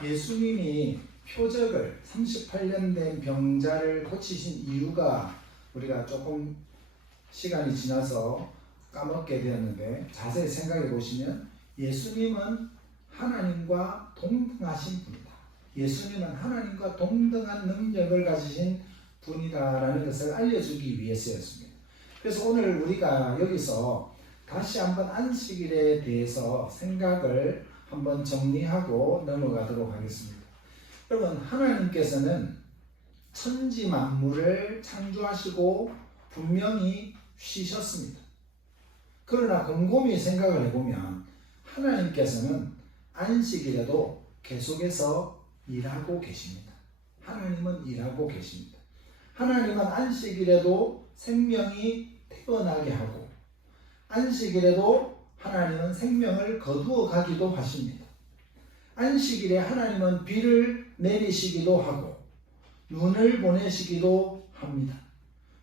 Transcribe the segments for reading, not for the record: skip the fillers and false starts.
예수님이 표적을 38년 된 병자를 고치신 이유가 우리가 조금 시간이 지나서 까먹게 되었는데 자세히 생각해 보시면 예수님은 하나님과 동등하신 분이다. 예수님은 하나님과 동등한 능력을 가지신 분이다라는 것을 알려주기 위해서였습니다. 그래서 오늘 우리가 여기서 다시 한번 안식일에 대해서 생각을 한번 정리하고 넘어가도록 하겠습니다. 여러분, 하나님께서는 천지 만물을 창조하시고 분명히 쉬셨습니다. 그러나 곰곰이 생각을 해보면 하나님께서는 안식일에도 계속해서 일하고 계십니다. 하나님은 일하고 계십니다. 하나님은 안식일에도 생명이 태어나게 하고 안식일에도 하나님은 생명을 거두어 가기도 하십니다. 안식일에 하나님은 비를 내리시기도 하고 눈을 보내시기도 합니다.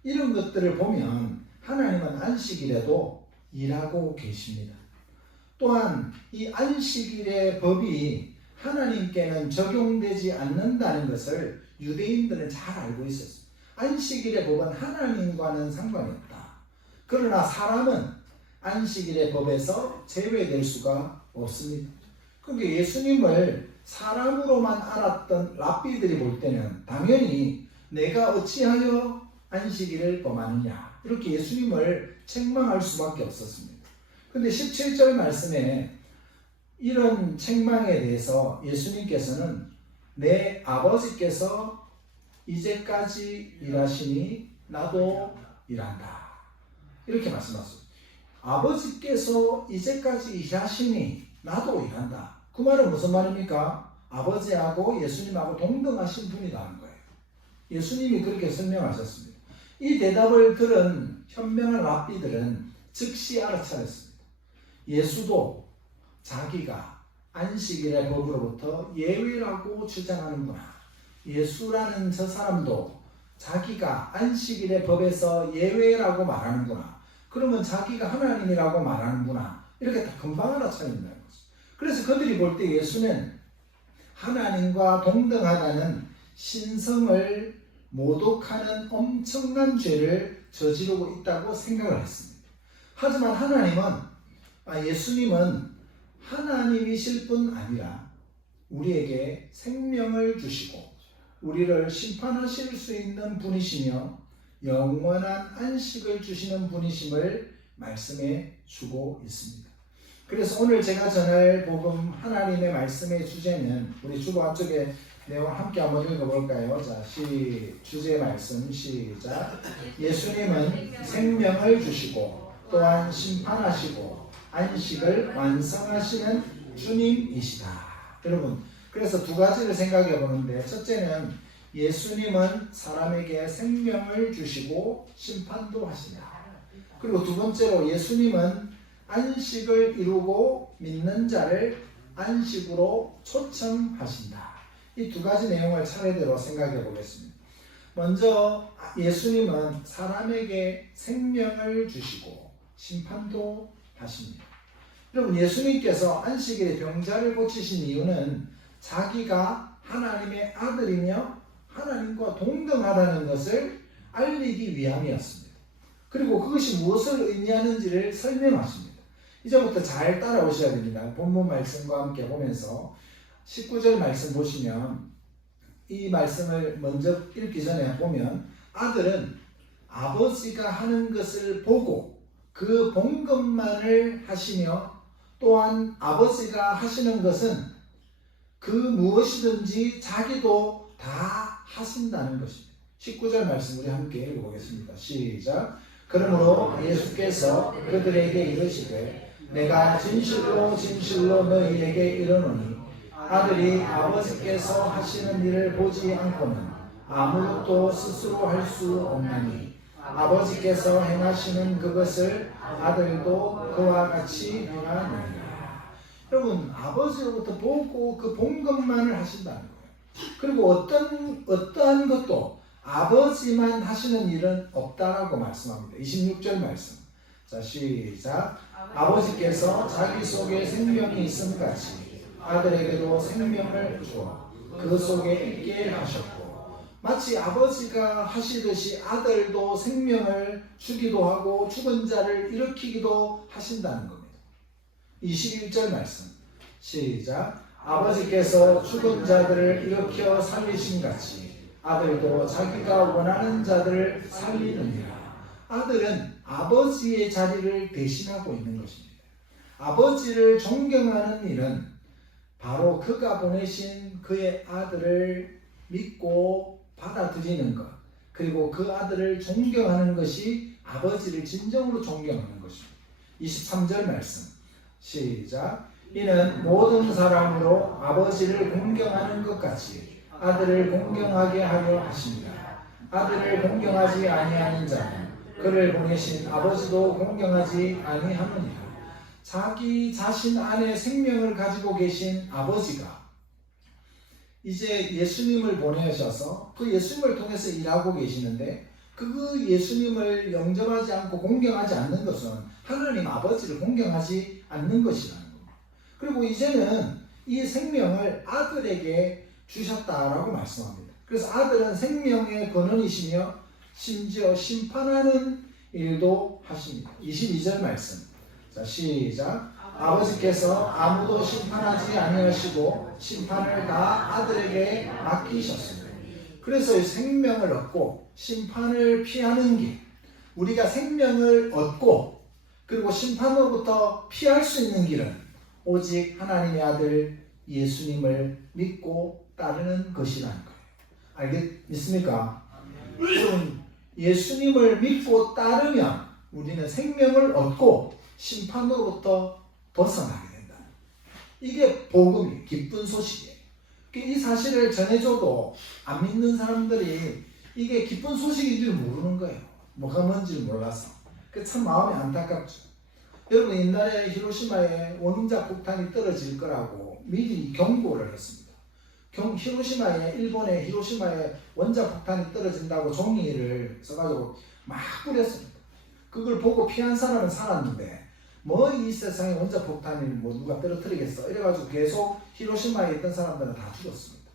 이런 것들을 보면 하나님은 안식일에도 일하고 계십니다. 또한 이 안식일의 법이 하나님께는 적용되지 않는다는 것을 유대인들은 잘 알고 있었습니다. 안식일의 법은 하나님과는 상관이 없다. 그러나 사람은 안식일의 법에서 제외될 수가 없습니다. 그러니까 예수님을 사람으로만 알았던 랍비들이 볼 때는 당연히 내가 어찌하여 안식일을 범하느냐 이렇게 예수님을 책망할 수밖에 없었습니다. 그런데 17절 말씀에 이런 책망에 대해서 예수님께서는 내 아버지께서 이제까지 일하시니 나도 일한다 이렇게 말씀하셨습니다. 아버지께서 이제까지 일하시니 나도 일한다. 그 말은 무슨 말입니까? 아버지하고 예수님하고 동등하신 분이라는 거예요. 예수님이 그렇게 설명하셨습니다. 이 대답을 들은 현명한 랍비들은 즉시 알아차렸습니다. 예수도 자기가 안식일의 법으로부터 예외라고 주장하는구나. 예수라는 저 사람도 자기가 안식일의 법에서 예외라고 말하는구나. 그러면 자기가 하나님이라고 말하는구나. 이렇게 다 금방 알아차린다는 거죠. 그래서 그들이 볼 때 예수는 하나님과 동등하다는 신성을 모독하는 엄청난 죄를 저지르고 있다고 생각을 했습니다. 하지만 예수님은 하나님이실 뿐 아니라 우리에게 생명을 주시고 우리를 심판하실 수 있는 분이시며 영원한 안식을 주시는 분이심을 말씀해 주고 있습니다. 그래서 오늘 제가 전할 복음 하나님의 말씀의 주제는 우리 주보 안쪽에 내용 함께 한번 읽어볼까요? 자, 주제 말씀 시작. 예수님은 생명을 주시고 또한 심판하시고 안식을 완성하시는 주님이시다. 여러분, 그래서 두 가지를 생각해 보는데 첫째는 예수님은 사람에게 생명을 주시고 심판도 하신다. 그리고 두 번째로 예수님은 안식을 이루고 믿는 자를 안식으로 초청하신다. 이 두 가지 내용을 차례대로 생각해 보겠습니다. 먼저 예수님은 사람에게 생명을 주시고 심판도 하십니다. 여러분, 예수님께서 안식일에 병자를 고치신 이유는 자기가 하나님의 아들이며 하나님과 동등하다는 것을 알리기 위함이었습니다. 그리고 그것이 무엇을 의미하는지를 설명하십니다. 이제부터 잘 따라오셔야 됩니다. 본문 말씀과 함께 보면서 19절 말씀 보시면 이 말씀을 먼저 읽기 전에 보면 아들은 아버지가 하는 것을 보고 그 본 것만을 하시며 또한 아버지가 하시는 것은 그 무엇이든지 자기도 다 하신다는 것입니다. 19절 말씀 우리 함께 읽어보겠습니다. 시작. 그러므로 예수께서 그들에게 이르시되 내가 진실로 진실로 너희에게 이르노니 아들이 아버지께서 하시는 일을 보지 않고는 아무것도 스스로 할 수 없나니 아버지께서 행하시는 그것을 아들도 그와 같이 행하느니라. 여러분, 아버지로부터 보고 그 본 것만을 하신다는 거예요. 그리고 어떠한 것도 아버지만 하시는 일은 없다라고 말씀합니다. 26절 말씀. 자, 시작. 아버지께서 자기 속에 생명이 있음 같이 아들에게도 생명을 주어 그 속에 있게 하셨고, 마치 아버지가 하시듯이 아들도 생명을 주기도 하고 죽은 자를 일으키기도 하신다는 겁니다. 21절 말씀 시작. 아버지께서 죽은 자들을 일으켜 살리신 같이 아들도 자기가 원하는 자들을 살리느니라. 아들은 아버지의 자리를 대신하고 있는 것입니다. 아버지를 존경하는 일은 바로 그가 보내신 그의 아들을 믿고 받아들이는 것, 그리고 그 아들을 존경하는 것이 아버지를 진정으로 존경하는 것입니다. 23절 말씀 시작. 이는 모든 사람으로 아버지를 공경하는 것 같이 아들을 공경하게 하려 하십니다. 아들을 공경하지 아니하는 자는 그를 보내신 아버지도 공경하지 아니하느니라. 자기 자신 안에 생명을 가지고 계신 아버지가 이제 예수님을 보내셔서 그 예수님을 통해서 일하고 계시는데, 그 예수님을 영접하지 않고 공경하지 않는 것은 하나님 아버지를 공경하지 않는 것이라는 겁니다. 그리고 이제는 이 생명을 아들에게 주셨다라고 말씀합니다. 그래서 아들은 생명의 근원이시며 심지어 심판하는 일도 하십니다. 22절 말씀. 자, 시작. 아버지께서 아무도 심판하지 아니하시고 심판을 다 아들에게 맡기셨습니다. 그래서 생명을 얻고 심판을 피하는 길, 우리가 생명을 얻고 그리고 심판으로부터 피할 수 있는 길은 오직 하나님의 아들 예수님을 믿고 따르는 것이라는 거예요. 믿습니까? 여러분, 예수님을 믿고 따르면 우리는 생명을 얻고 심판으로부터 벗어나게 된다. 이게 복음이에요. 기쁜 소식이에요. 이 사실을 전해줘도 안 믿는 사람들이 이게 기쁜 소식인 줄 모르는 거예요. 뭐가 뭔지를 몰라서. 참 마음이 안타깝죠. 여러분, 옛날에 히로시마에 원자 폭탄이 떨어질 거라고 미리 경고를 했습니다. 히로시마에, 일본의 히로시마에 원자 폭탄이 떨어진다고 종이를 써가지고 막 뿌렸습니다. 그걸 보고 피한 사람은 살았는데 뭐 이 세상에 원자 폭탄이 뭐 누가 떨어뜨리겠어, 이래가지고 계속 히로시마에 있던 사람들은 다 죽었습니다.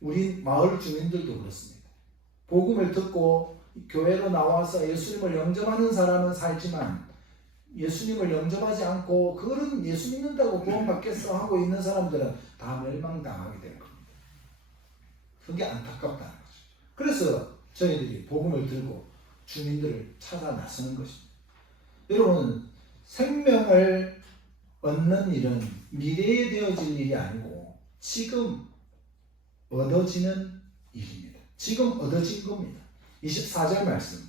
우리 마을 주민들도 그렇습니다. 복음을 듣고 교회로 나와서 예수님을 영접하는 사람은 살지만 예수님을 영접하지 않고 그런 예수 믿는다고 구원받겠어 하고 있는 사람들은 다 멸망당하게 될 겁니다. 그게 안타깝다는 거죠. 그래서 저희들이 복음을 들고 주민들을 찾아 나서는 것입니다. 여러분, 생명을 얻는 일은 미래에 되어질 일이 아니고 지금 얻어지는 일입니다. 지금 얻어진 겁니다. 24절 말씀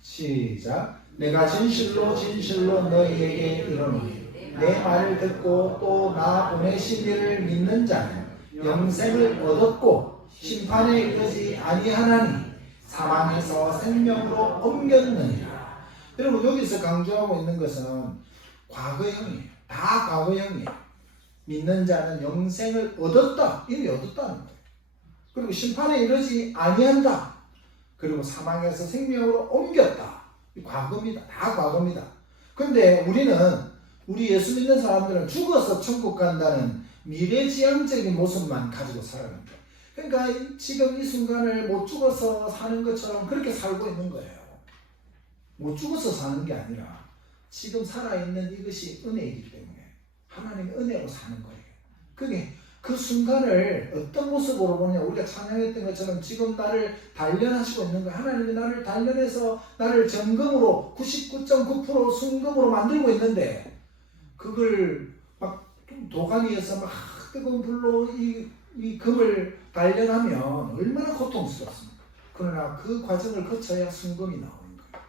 시작. 내가 진실로 진실로 너희에게 이르노니 내 말을 듣고 또 나 보내신 이를 믿는 자는 영생을 얻었고 심판에 이르지 아니하나니 사망에서 생명으로 옮겼느니라. 여러분, 여기서 강조하고 있는 것은 과거형이에요. 다 과거형이에요. 믿는 자는 영생을 얻었다. 이미 얻었다는 거예요. 그리고 심판에 이르지 아니한다. 그리고 사망에서 생명으로 옮겼다. 과거입니다. 다 과거입니다. 근데 우리 예수 믿는 사람들은 죽어서 천국 간다는 미래지향적인 모습만 가지고 살아갑니다. 그러니까 지금 이 순간을 못 죽어서 사는 것처럼 그렇게 살고 있는 거예요. 못 죽어서 사는 게 아니라 지금 살아있는 이것이 은혜이기 때문에 하나님의 은혜로 사는 거예요. 그게 그 순간을 어떤 모습으로 보냐, 우리가 찬양했던 것처럼 지금 나를 단련하시고 있는 거예요. 하나님이 나를 단련해서 나를 정금으로 99.9% 순금으로 만들고 있는데 그걸 막 도가니에서 막 뜨거운 불로 이 금을 단련하면 얼마나 고통스럽습니까? 그러나 그 과정을 거쳐야 순금이 나오는 거예요.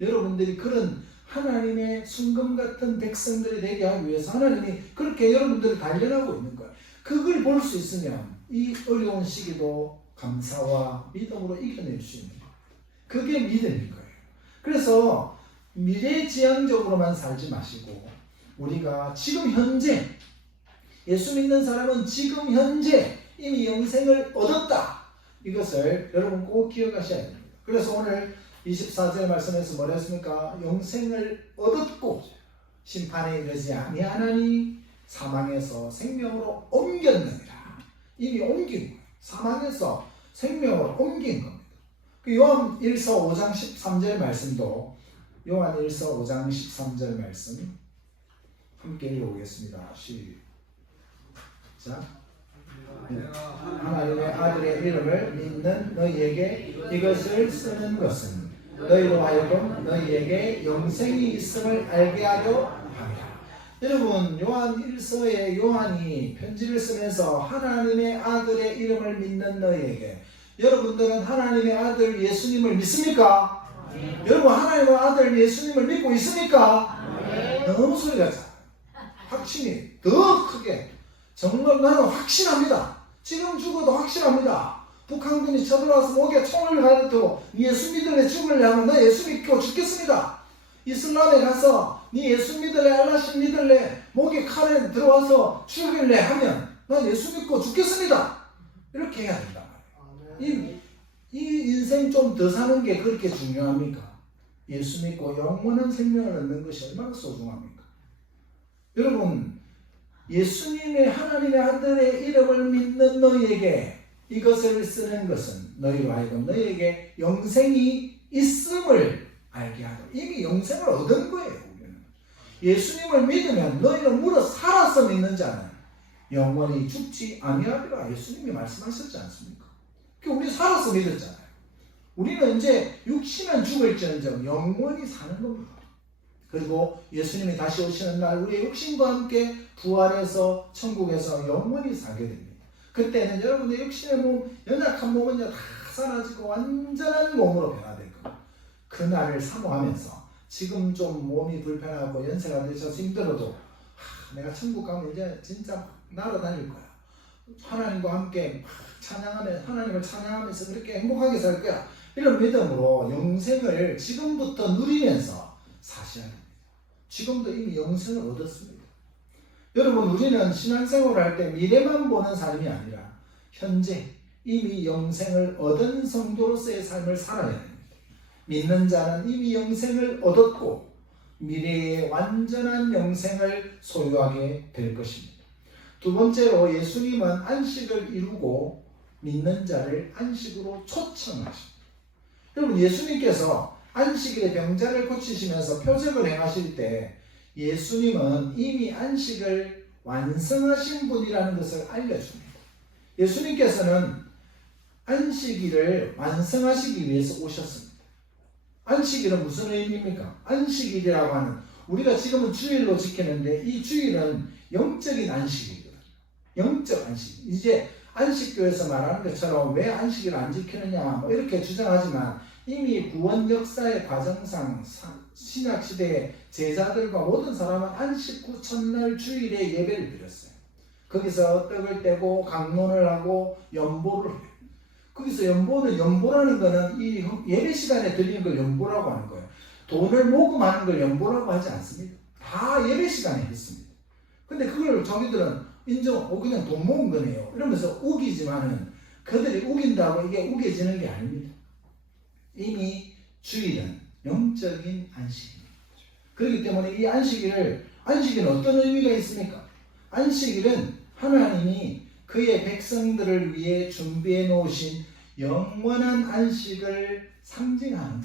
여러분들이 그런 하나님의 순금 같은 백성들이 되게 하기 위해서 하나님이 그렇게 여러분들을 단련하고 있는 거예요. 그걸 볼 수 있으면 이 어려운 시기도 감사와 믿음으로 이겨낼 수 있는 거예요. 그게 믿음인 거예요. 그래서 미래지향적으로만 살지 마시고 우리가 지금 현재, 예수 믿는 사람은 지금 현재 이미 영생을 얻었다. 이것을 여러분 꼭 기억하셔야 됩니다. 그래서 오늘 24절 말씀에서 뭐라 했습니까? 영생을 얻었고 심판에 이르지 아니하나니 사망에서 생명으로 옮겼느니라. 이미 옮긴 거예요. 사망에서 생명으로 옮긴 겁니다. 그 요한 1서 5장 13절 말씀도 요한 1서 5장 13절 말씀 함께 읽어보겠습니다. 시작. 하나님의 아들의 이름을 믿는 너희에게 이것을 쓰는 것은 너희로 하여금 너희에게 영생이 있음을 알게 하려 함이라. 여러분, 요한 1서에 요한이 편지를 쓰면서 하나님의 아들의 이름을 믿는 너희에게, 여러분들은 하나님의 아들 예수님을 믿습니까? 여러분, 하나님의 아들 예수님을 믿고 있습니까? 너무 소리가 작아요. 확신이 더 크게, 정말 나는 확신합니다. 지금 죽어도 확신합니다. 북한군이 쳐들어와서 목에 총을 가르치고 예수 믿을래 죽을래 하면 나 예수 믿고 죽겠습니다. 이슬람에 가서 네 예수 믿을래 알라신 믿을래 목에 칼에 들어와서 죽일래 하면 나 예수 믿고 죽겠습니다. 이렇게 해야 된다 말이에요. 이 인생 좀 더 사는 게 그렇게 중요합니까? 예수 믿고 영원한 생명을 얻는 것이 얼마나 소중합니까? 여러분, 예수님의 하나님의 아들의 이름을 믿는 너희에게 이것을 쓰는 것은 너희로 하여금 너희에게 영생이 있음을 알게 하도록. 이미 영생을 얻은 거예요. 우리는 예수님을 믿으면 너희는 물어 살아서 믿는 자는 영원히 죽지 아니하리라. 예수님이 말씀하셨지 않습니까? 우리 살아서 믿었잖아요. 우리는 이제 육신은 죽을지언정 영원히 사는 겁니다. 그리고 예수님이 다시 오시는 날 우리의 육신과 함께 부활해서 천국에서 영원히 살게 됩니다. 그때는 여러분의 육신의 몸, 연약한 몸은요 다 사라지고 완전한 몸으로 변화될 겁니다. 그날을 사모하면서 지금 좀 몸이 불편하고 연세가 되셔서 힘들어도 내가 천국 가면 이제 진짜 날아다닐 거야. 하나님과 함께 하나님을 찬양하면서 그렇게 행복하게 살 거야. 이런 믿음으로 영생을 지금부터 누리면서 사셔야 됩니다. 지금도 이미 영생을 얻었습니다. 여러분, 우리는 신앙생활을 할 때 미래만 보는 삶이 아니라 현재 이미 영생을 얻은 성도로서의 삶을 살아야 됩니다. 믿는 자는 이미 영생을 얻었고 미래의 완전한 영생을 소유하게 될 것입니다. 두 번째로 예수님은 안식을 이루고 믿는 자를 안식으로 초청하십니다. 여러분, 예수님께서 안식일에 병자를 고치시면서 표적을 행하실 때 예수님은 이미 안식을 완성하신 분이라는 것을 알려줍니다. 예수님께서는 안식일을 완성하시기 위해서 오셨습니다. 안식일은 무슨 의미입니까? 안식일이라고 하는, 우리가 지금은 주일로 지키는데 이 주일은 영적인 안식이거든요. 영적 안식. 이제 안식교에서 말하는 것처럼 왜 안식일을 안 지키느냐 뭐 이렇게 주장하지만 이미 구원 역사의 과정상 신약시대의 제자들과 모든 사람은 안식 후 첫날 주일에 예배를 드렸어요. 거기서 떡을 떼고 강론을 하고 연보를 해요. 거기서 연보라는 거는 이 예배 시간에 드리는 걸 연보라고 하는 거예요. 돈을 모금하는 걸 연보라고 하지 않습니다. 다 예배 시간에 했습니다. 근데 그걸 저기들은 그냥 돈 모은 거네요 이러면서 우기지만은 그들이 우긴다고 이게 우겨지는 게 아닙니다. 이미 주일은 영적인 안식입니다. 그렇기 때문에 이 안식일은 어떤 의미가 있습니까? 안식일은 하나님이 그의 백성들을 위해 준비해 놓으신 영원한 안식을 상징하는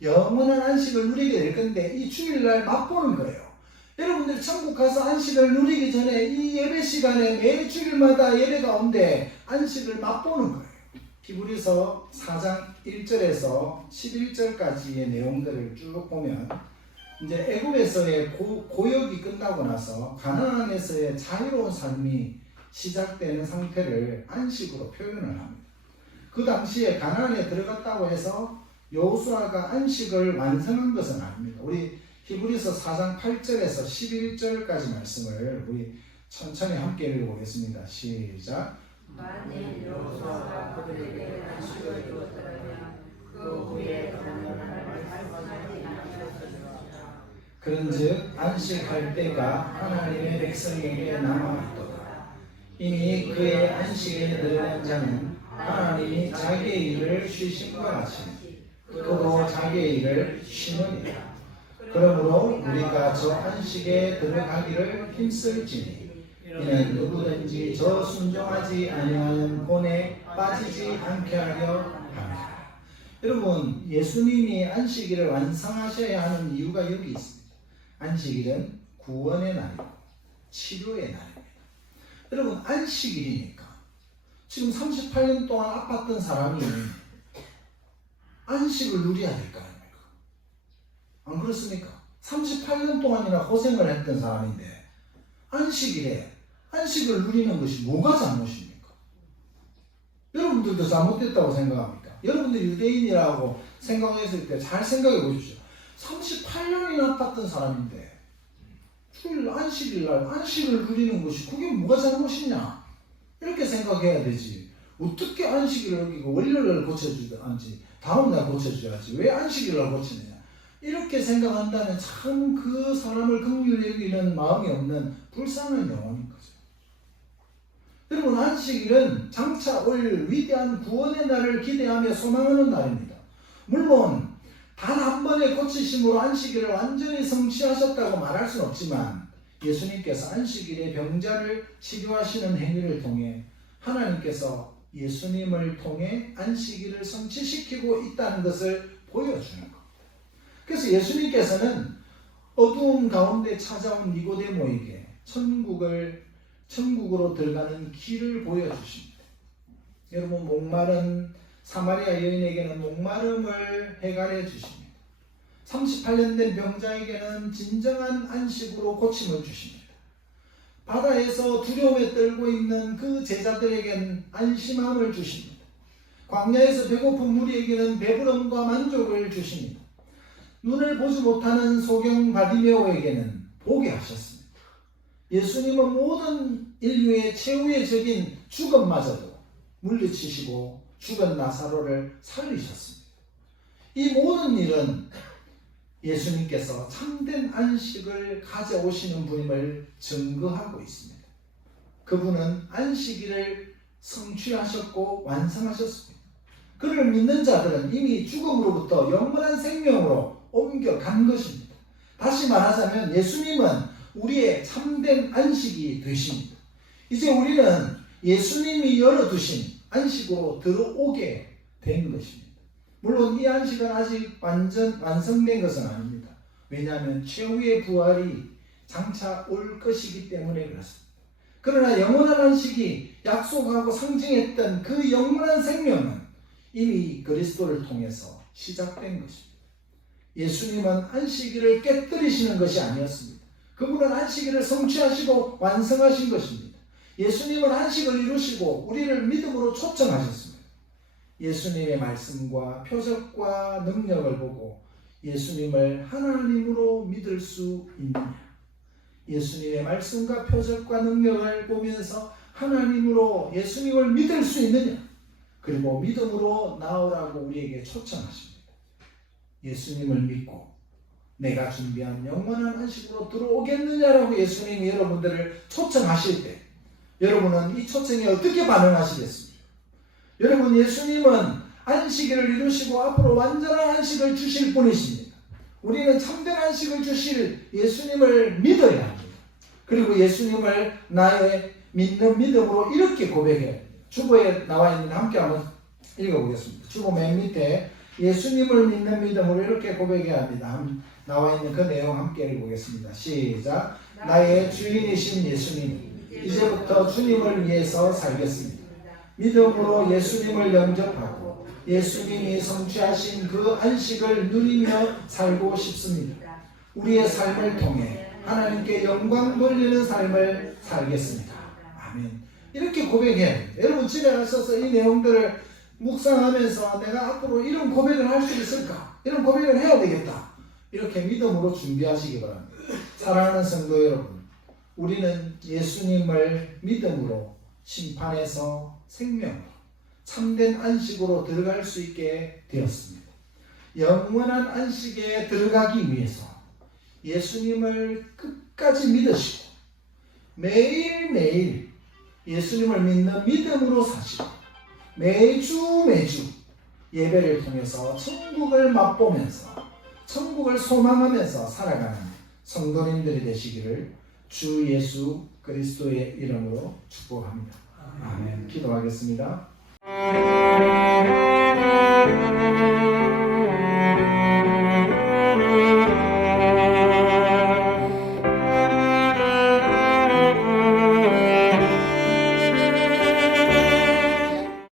거예요. 영원한 안식을 누리게 될 건데 이 주일날 맛보는 거예요. 여러분들 천국 가서 안식을 누리기 전에 이 예배 시간에 매 주일마다 예배 가운데 안식을 맛보는 거예요. 히브리서 4장 1절에서 11절까지의 내용들을 쭉 보면 이제 애굽에서의 고역이 끝나고 나서 가나안에서의 자유로운 삶이 시작되는 상태를 안식으로 표현을 합니다. 그 당시에 가나안에 들어갔다고 해서 여호수아가 안식을 완성한 것은 아닙니다. 우리 히브리서 4장 8절에서 11절까지 말씀을 우리 천천히 함께 읽어보겠습니다. 시작. 만일 여호수아가 그들에게 안식을 주었더라면 그 후에 가나안을 탈환하지 아니하였으리라. 그런즉 안식할 때가 하나님의 백성에게 남아있도다. 이미 그의 안식에 들어간 자는 하나님이 자기의 일을 쉬심과 같이 그도 자기의 일을 쉬느니라. 그러므로 우리가 저 안식에 들어가기를 힘쓸지니 이는 누구든지 저 순종하지 아니하는 본에 빠지지 않게 하려 합니다. 여러분, 예수님이 안식일을 완성하셔야 하는 이유가 여기 있습니다. 안식일은 구원의 날이고 치료의 날입니다. 여러분, 안식일이니까 지금 38년 동안 아팠던 사람이 안식을 누려야 될 거 아닙니까? 안 그렇습니까? 38년 동안이나 고생을 했던 사람인데 안식일에 안식을 누리는 것이 뭐가 잘못입니까? 여러분들도 잘못됐다고 생각합니까? 여러분들이 유대인이라고 생각했을 때 잘 생각해 보십시오. 38년이나 아팠던 사람인데 주일 안식일날 안식을 누리는 것이 그게 뭐가 잘못이냐? 이렇게 생각해야 되지. 어떻게 안식일을 여기고 월요일날 고쳐주든지 다음날 고쳐줘야지 왜 안식일날 고치느냐? 이렇게 생각한다면 참 그 사람을 긍휼히 여기는 마음이 없는 불쌍한 영혼인 거죠. 여러분, 안식일은 장차 올 위대한 구원의 날을 기대하며 소망하는 날입니다. 물론 단 한 번의 고치심으로 안식일을 완전히 성취하셨다고 말할 수는 없지만 예수님께서 안식일에 병자를 치료하시는 행위를 통해 하나님께서 예수님을 통해 안식일을 성취시키고 있다는 것을 보여주는 것. 그래서 예수님께서는 어두운 가운데 찾아온 니고데모에게 천국으로 들어가는 길을 보여주십니다. 여러분, 목마른 사마리아 여인에게는 목마름을 해결해 주십니다. 38년 된 병자에게는 진정한 안식으로 고침을 주십니다. 바다에서 두려움에 떨고 있는 그 제자들에게는 안심함을 주십니다. 광야에서 배고픈 무리에게는 배부름과 만족을 주십니다. 눈을 보지 못하는 소경 바디메오에게는 보게 하셨습니다. 예수님은 모든 인류의 최후의 적인 죽음마저도 물리치시고 죽은 나사로를 살리셨습니다. 이 모든 일은 예수님께서 참된 안식을 가져오시는 분임을 증거하고 있습니다. 그분은 안식일을 성취하셨고 완성하셨습니다. 그를 믿는 자들은 이미 죽음으로부터 영원한 생명으로 옮겨간 것입니다. 다시 말하자면 예수님은 우리의 참된 안식이 되십니다. 이제 우리는 예수님이 열어두신 안식으로 들어오게 된 것입니다. 물론 이 안식은 아직 완전 완성된 것은 아닙니다. 왜냐하면 최후의 부활이 장차 올 것이기 때문에 그렇습니다. 그러나 영원한 안식이 약속하고 상징했던 그 영원한 생명은 이미 그리스도를 통해서 시작된 것입니다. 예수님은 안식일을 깨뜨리시는 것이 아니었습니다. 그분은 안식일을 성취하시고 완성하신 것입니다. 예수님은 안식을 이루시고 우리를 믿음으로 초청하셨습니다. 예수님의 말씀과 표적과 능력을 보고 예수님을 하나님으로 믿을 수 있느냐? 예수님의 말씀과 표적과 능력을 보면서 하나님으로 예수님을 믿을 수 있느냐? 그리고 믿음으로 나오라고 우리에게 초청하십니다. 예수님을 믿고 내가 준비한 영원한 안식으로 들어오겠느냐라고 예수님이 여러분들을 초청하실 때 여러분은 이 초청에 어떻게 반응하시겠습니까? 여러분, 예수님은 안식일을 이루시고 앞으로 완전한 안식을 주실 분이십니다. 우리는 참된 안식을 주실 예수님을 믿어야 합니다. 그리고 예수님을 나의 믿는 믿음으로 이렇게 고백해야 합니다. 주보에 나와 있는 함께 한번 읽어보겠습니다. 주보 맨 밑에 예수님을 믿는 믿음으로 이렇게 고백해야 합니다. 나와 있는 그 내용 함께 읽어보겠습니다. 시작. 나의 주인이신 예수님, 이제부터 주님을 위해서 살겠습니다. 믿음으로 예수님을 영접하고 예수님이 성취하신 그 안식을 누리며 살고 싶습니다. 우리의 삶을 통해 하나님께 영광 돌리는 삶을 살겠습니다. 아멘. 이렇게 고백해야 됩니다. 여러분, 집에 가셔서 이 내용들을 묵상하면서 내가 앞으로 이런 고백을 할 수 있을까? 이런 고백을 해야 되겠다. 이렇게 믿음으로 준비하시기 바랍니다. 사랑하는 성도 여러분, 우리는 예수님을 믿음으로 심판에서 생명으로 참된 안식으로 들어갈 수 있게 되었습니다. 영원한 안식에 들어가기 위해서 예수님을 끝까지 믿으시고 매일매일 예수님을 믿는 믿음으로 사시고 매주 예배를 통해서 천국을 맛보면서 천국을 소망하면서 살아가는 성도님들이 되시기를 주 예수 그리스도의 이름으로 축복합니다. 아멘. 기도하겠습니다.